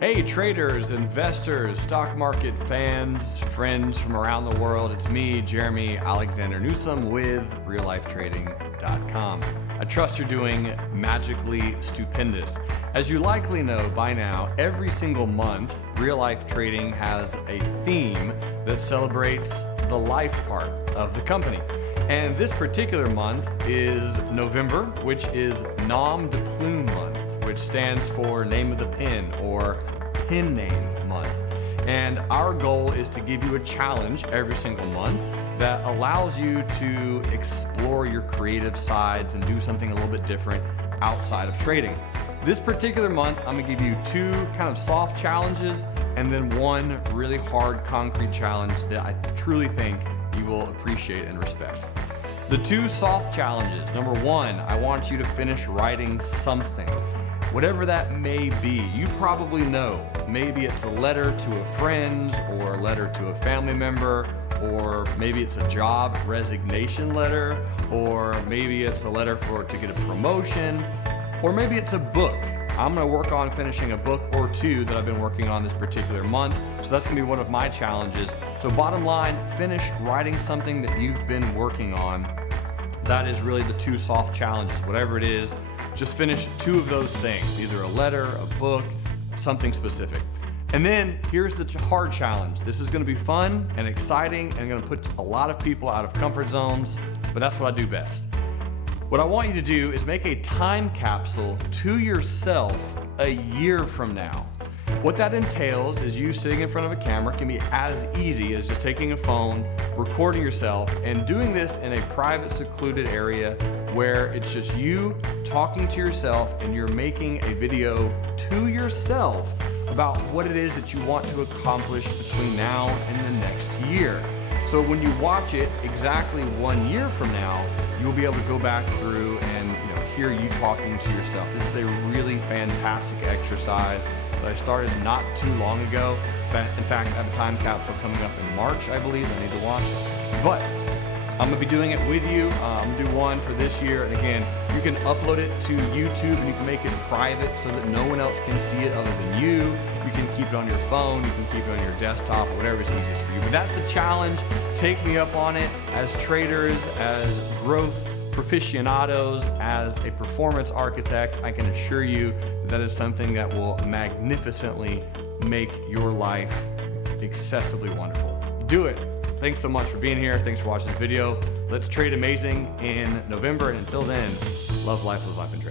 Hey traders, investors, stock market fans, friends from around the world. It's me, Jeremy Alexander Newsome with reallifetrading.com. I trust you're doing magically stupendous. As you likely know by now, every single month, Real Life Trading has a theme that celebrates the life part of the company. And this particular month is November, which is Nom de Plume month, which stands for name of the pin or pin name month. And our goal is to give you a challenge every single month that allows you to explore your creative sides and do something a little bit different outside of trading. This particular month, I'm gonna give you two kind of soft challenges and then one really hard concrete challenge that I truly think you will appreciate and respect. The two soft challenges. Number one, I want you to finish writing something. Whatever that may be, you probably know. Maybe it's a letter to a friend or a letter to a family member, or maybe it's a job resignation letter, or maybe it's a letter to get a promotion, or maybe it's a book. I'm gonna work on finishing a book or two that I've been working on this particular month, so that's gonna be one of my challenges. So bottom line, finish writing something that you've been working on. That is really the two soft challenges. Whatever it is, just finish two of those things, either a letter, a book, something specific. And then here's the hard challenge. This is gonna be fun and exciting and gonna put a lot of people out of comfort zones, but that's what I do best. What I want you to do is make a time capsule to yourself a year from now. What that entails is you sitting in front of a camera. It can be as easy as just taking a phone, recording yourself, and doing this in a private, secluded area where it's just you talking to yourself and you're making a video to yourself about what it is that you want to accomplish between now and the next year. So when you watch it exactly 1 year from now, you'll be able to go back through and hear you talking to yourself. This is a really fantastic exercise that I started not too long ago. In fact, I have a time capsule coming up in March, I believe. I need to watch it. But I'm gonna be doing it with you. I'm gonna do one for this year. And again, you can upload it to YouTube and you can make it private so that no one else can see it other than you. You can keep it on your phone, you can keep it on your desktop, or whatever is easiest for you. But that's the challenge. Take me up on it. As traders, as growth proficientos, as a performance architect, I can assure you that is something that will magnificently make your life excessively wonderful. Do it. Thanks so much for being here. Thanks for watching this video. Let's trade amazing in November. And until then, love life, live life, and trade.